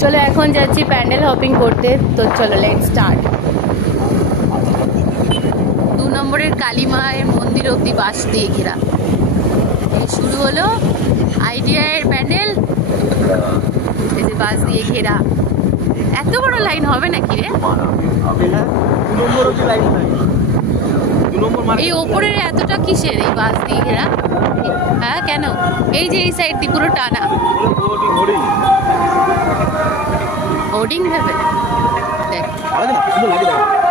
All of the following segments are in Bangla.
চলো এখন যাচ্ছি প্যান্ডেল হপিং করতে। তো চলো লেটস স্টার্ট। 2 নম্বরের কালী মায়ের মন্দির অব্দি বাঁশ দিয়ে ঘেরা। শুরু হলো আইডিয়ার প্যান্ডেল, এই যে বাঁশ দিয়ে ঘেরা। এত বড় লাইন হবে নাকি রে? এই ওপরের এতটা কিসের এই বাঁশ দিয়ে ঘেরা? হ্যাঁ কেন? এই যে এই সাইড দিয়ে পুরো টানা হোর্ডিং ভেবে দেখ,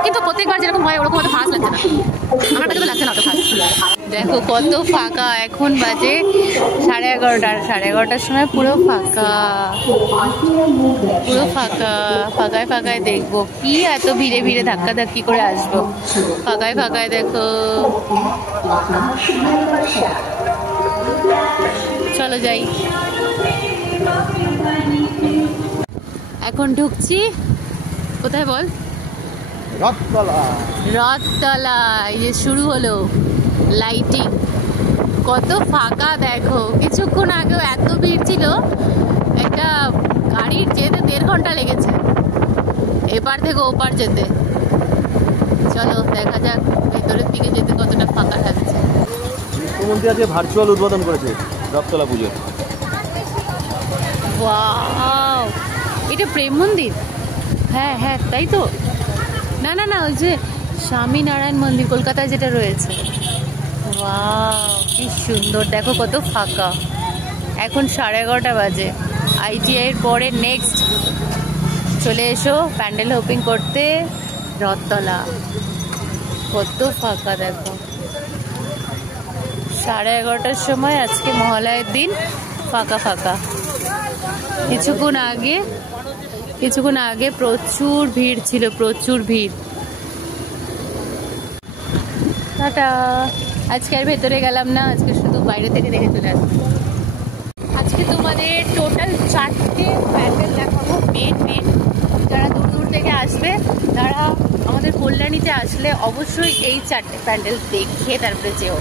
কিন্তু প্রত্যেকবার যেরকম হয় ওরকম অত ফাঁস লাগছে না, আমার কাছে তো লাগছে না অত ফাঁস। দেখো কত ফাঁকা, এখন বাজে 11:30। 11:30টার সময় পুরো ফাঁকা, পুরো ফাঁকা। ফাঁকায় ফাঁকায় দেখবো কি এত ভিড়ে ভিড়ে ধাক্কা ধাক্কি করে আসবো। ফাঁকায় ফাঁকায় দেখো। চলো যাই। এখন ঢুকছি কোথায় বল? রথতলা। রথতলা। এই যে শুরু হলো লাইটিং। কত ফাঁকা দেখো। কিছুক্ষণ আগেও এত ভিড় ছিল, একটা গাড়ির যেতে 1.5 ঘন্টা লেগেছে এপার থেকে ওপার যেতে। চলো দেখা যাক ভেতরের দিকে যেতে কতটা ফাঁকা থাকছে। মুখ্যমন্ত্রী আজকে ভার্চুয়াল উদ্বোধন করেছে রথতলা পুজোর। ওয়াও, এটা প্রেম মন্দির? হ্যাঁ হ্যাঁ তাই তো। না না না, ওই যে স্বামীনারায়ণ মন্দির কলকাতায় যেটা রয়েছে। ওয়াও কি সুন্দর, দেখো কত ফাঁকা। এখন 11:30 বাজে। ITI এর পরে নেক্সট চলে এসো প্যান্ডেল হপিং করতে রথতলা। কত ফাঁকা দেখো। 11:30টার সময় আজকে মহালয়ের দিন, ফাঁকা ফাঁকা। কিছুক্ষণ আগে প্রচুর ভিড় ছিল, প্রচুর ভিড়। টাটা। আজকে আর ভেতরে গেলাম না, আজকে শুধু বাইরে থেকে দেখে চলে আসবো। আজকে তোমাদের টোটাল 4টে প্যান্ডেল দেখাবো। মেন যারা দূর দূর থেকে আসবে, তারা আমাদের কল্যাণীতে আসলে অবশ্যই এই 4টে প্যান্ডেল দেখে তারপরে যেও।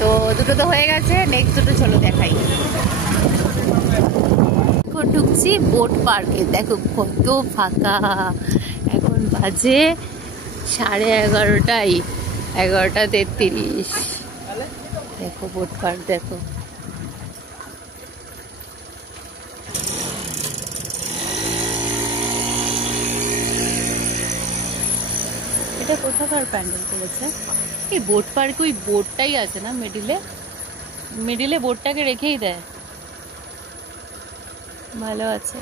তো 2টো তো হয়ে গেছে, নেক্সট 2টো চলো দেখাই। এখন ঢুকছি বোট পার্কে। দেখো কত ফাঁকা। এখন বাজে 11:30, 11:33। দেখো বোট পার্ক দেখো। এটা কোথাকার প্যান্ডেল করেছে? এই বোট পার্কে ওই বোটটাই আছে না মিডিলে বোটটাকে রেখেই দেয়। ভালো আছে।